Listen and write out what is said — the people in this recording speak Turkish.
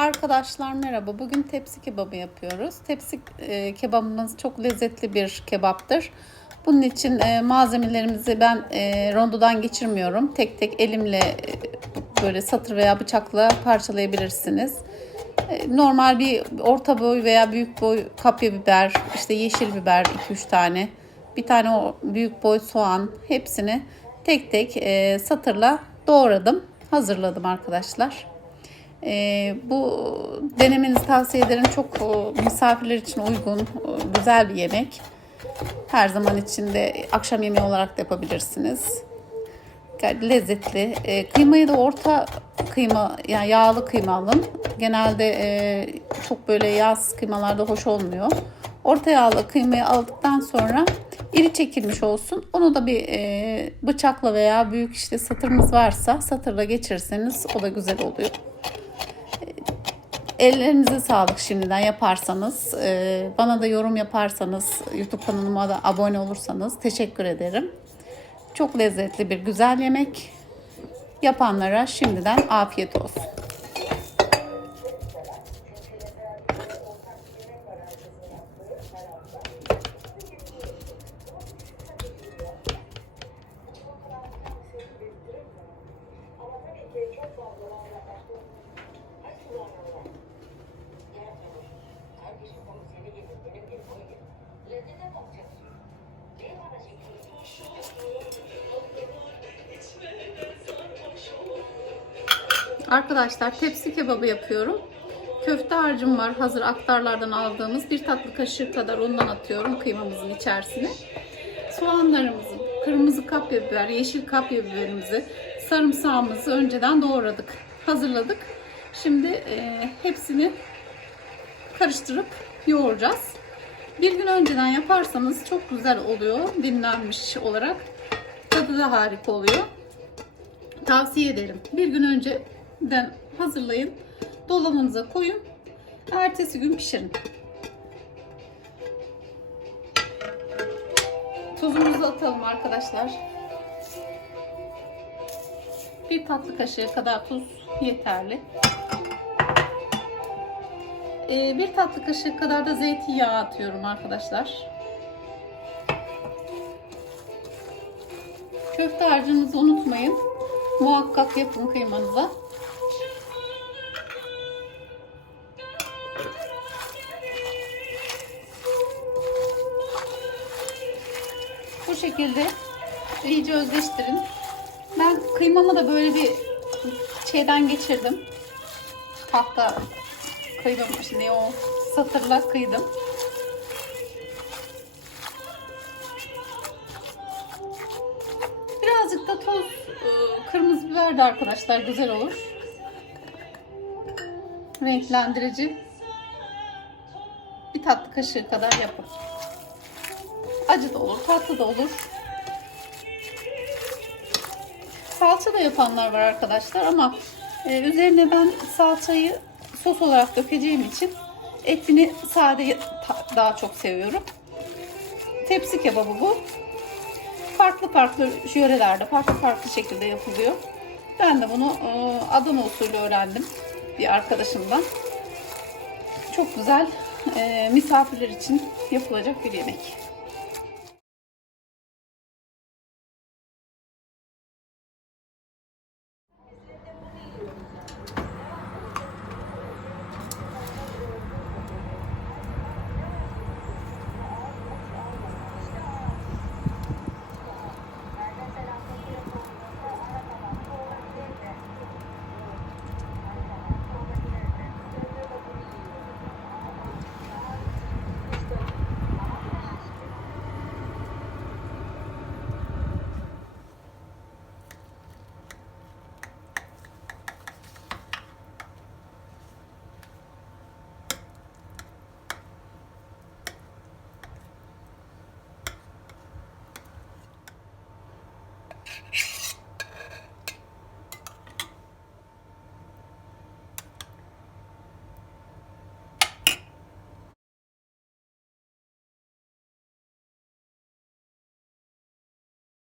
Arkadaşlar merhaba. Bugün tepsi kebabı yapıyoruz. Tepsi e, kebabımız çok lezzetli bir kebaptır. Bunun için e, malzemelerimizi ben e, rondodan geçirmiyorum. Tek tek elimle e, böyle satır veya bıçakla parçalayabilirsiniz. E, normal bir orta boy veya büyük boy kapya biber, işte yeşil biber 2-3 tane, bir tane o büyük boy soğan hepsini tek tek e, satırla doğradım. Hazırladım arkadaşlar. Ee, bu denemenizi tavsiye ederim. Çok e, misafirler için uygun, e, güzel bir yemek. Her zaman içinde akşam yemeği olarak da yapabilirsiniz. Gayet lezzetli. E, kıymayı da orta kıyma, yani yağlı kıyma alın. Genelde e, çok böyle yağsız kıymalarda hoş olmuyor. Orta yağlı kıymayı aldıktan sonra iri çekilmiş olsun. Onu da bir e, bıçakla veya büyük işte satırımız varsa satırla geçirirseniz o da güzel oluyor. Ellerinize sağlık şimdiden yaparsanız. Ee, bana da yorum yaparsanız, YouTube kanalıma da abone olursanız teşekkür ederim. Çok lezzetli bir güzel yemek. Yapanlara şimdiden afiyet olsun. Arkadaşlar tepsi kebabı yapıyorum. Köfte harcım var. Hazır aktarlardan aldığımız bir tatlı kaşığı kadar ondan atıyorum kıymamızın içerisine. Soğanlarımızı, kırmızı kapya biber, yeşil kapya biberimizi, sarımsağımızı önceden doğradık, hazırladık. Şimdi e, hepsini karıştırıp yoğuracağız. Bir gün önceden yaparsanız çok güzel oluyor dinlenmiş olarak. Tadı da harika oluyor. Tavsiye ederim. Bir gün önceden hazırlayın. Dolabınıza koyun. Ertesi gün pişirin. Tuzumuzu atalım arkadaşlar. Bir tatlı kaşığı kadar tuz yeterli. Ee, bir tatlı kaşığı kadar da zeytinyağı atıyorum arkadaşlar. Köfte harcınızı unutmayın. Muhakkak yapın kıymanıza. Bu şekilde iyice özleştirin. Ben kıymamı da böyle bir şeyden geçirdim. Tahta kıydım. Şimdi o satırla kıydım. Birazcık da toz e, kırmızı biber de arkadaşlar güzel olur. Renklendirici. Bir tatlı kaşığı kadar yapın. Acı da olur, tatlı da olur. Salça da yapanlar var arkadaşlar ama e, üzerine ben salçayı sos olarak dökeceğim için etini sade daha çok seviyorum. Tepsi kebabı bu. Farklı farklı yörelerde farklı farklı şekilde yapılıyor. Ben de bunu e, Adana usulü öğrendim bir arkadaşımdan. Çok güzel e, misafirler için yapılacak bir yemek.